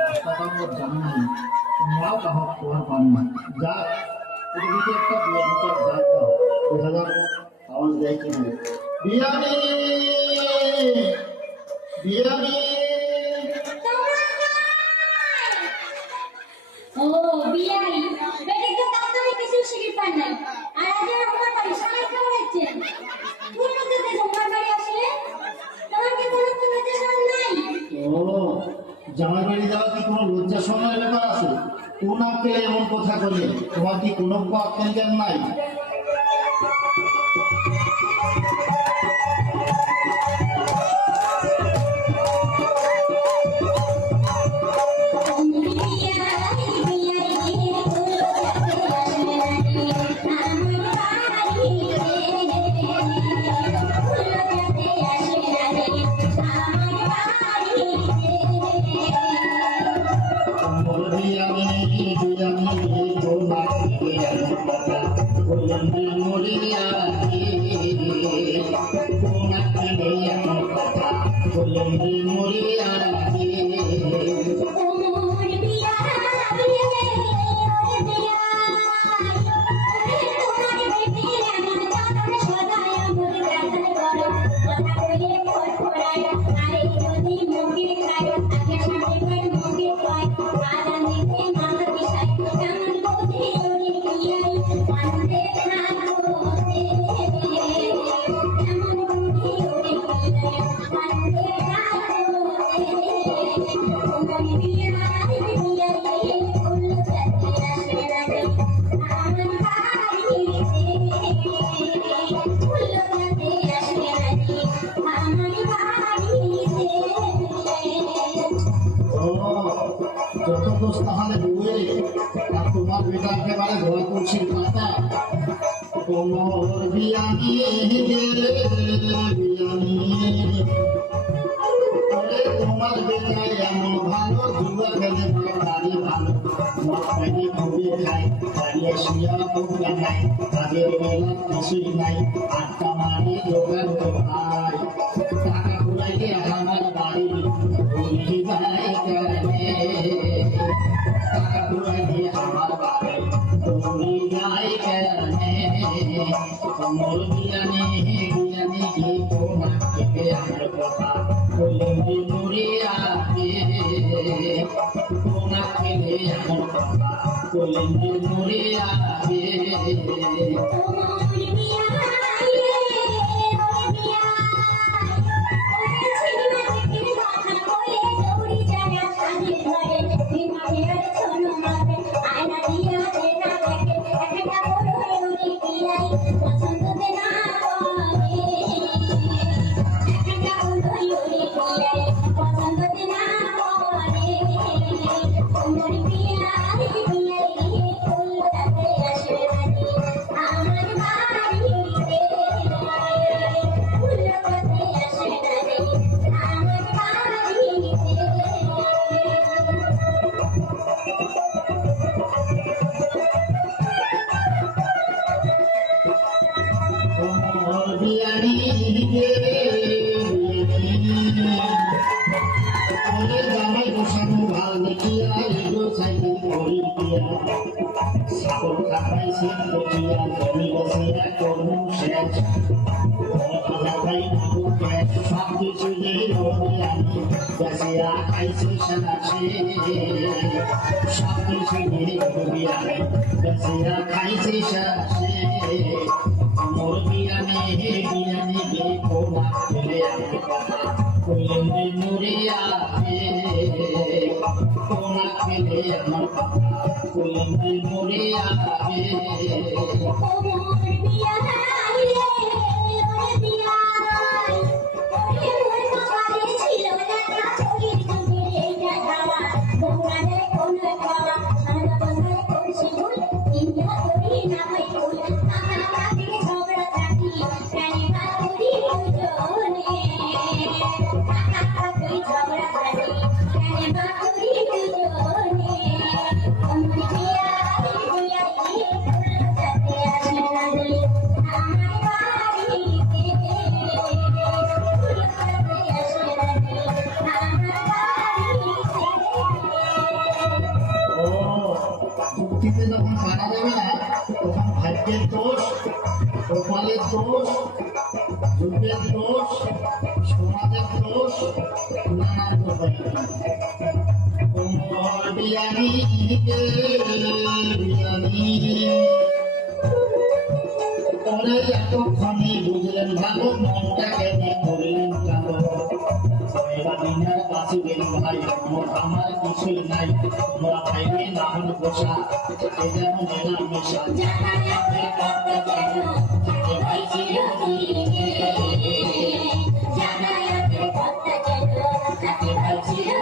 রাস্তাটা মোর জানি নাই তোমরাও কাহক খবর পানি যা এদিকে একটা বিয়ানিটার ডাক দাও দেখা যাক আওয়াজ দেয় কিনা বিয়ানি বিয়ানি ও বিয়াই বেটি তো তাড়াতাড়ি কিছু শিখে পায় না আর আজ আমার বাড়ি সবাই কেমন হচ্ছে কোন মধ্যে তোমার বাড়ি আসলে তোমার কি কোনো লজ্জা নাই ও জামাই বাড়ি যাওয়া কি কোনো লজ্জা শরমের ব্যাপার আছে কোন আক্কেলে এমন কথা করলে তোমার কি কোনো আক্কেল জ্ঞান নাই যত দোষ তাহলে বউয়ে আর তোমার বেটা একেবারে ঘর করছে কাটা কোমর বিয়ানি বিয়ানি তোমার বেটা এমন ভালো যুবা খেলে বাড়ি ভালো মদ পানি খুবই খায় দাঁড়িয়ে শুয়া বউকে খায় কাজের বেলা কিছুই নাই আটটা মারি জোগাড় ভাই টাকা ঘুরাইলে আমার বাড়ি ভুলি ভাই টাকা ঘুরাইলে আমার বাড়ি ভুলি যাই মোর বিয়ানি বিয়ানি গিয়ে তোমার থেকে আমার কথা বলি মরিয়া তোমার থেকে আমার কথা বলি মরিয়া জামাই বসানো ভাল দেখিয়া এগো সাইকেল করি দিয়া সাগর খাপাইছে কচিয়া জমি বসিয়া কর্ম শেষ সব কিছু আমি বসিয়া খাইছে সাথে সব কিছু আমি বসিয়া খাইছে সাথে মোর বিয়ানি বিয়ানি গে কোনা ফেলে আমি কথা কইলে মরিয়া কোনা ফেলে আমার কথা কইলে মরিয়া I'm অতীতে যখন মারা যাবে না তখন ভাগ্যের দোষ, কপালের দোষ, যুগের দোষ, সমাজের দোষ, নানান দোষ হয়ে যাবে। তোমার বিয়ানি কে বিয়ানি পরে এতক্ষণে বুঝলেন ভালো মনটা কেনে করলেন কালো দিনের কাছে গেলি ভাই আমার কিছুই নাই তোমরা খাইবে না হল বসা এ যেন মেলা মেশা যাতায়াতের পথটা যেন থাকে ভাই চিরদিন। যাতায়াতের পথটা যেন থাকে ভাই চিরদিন।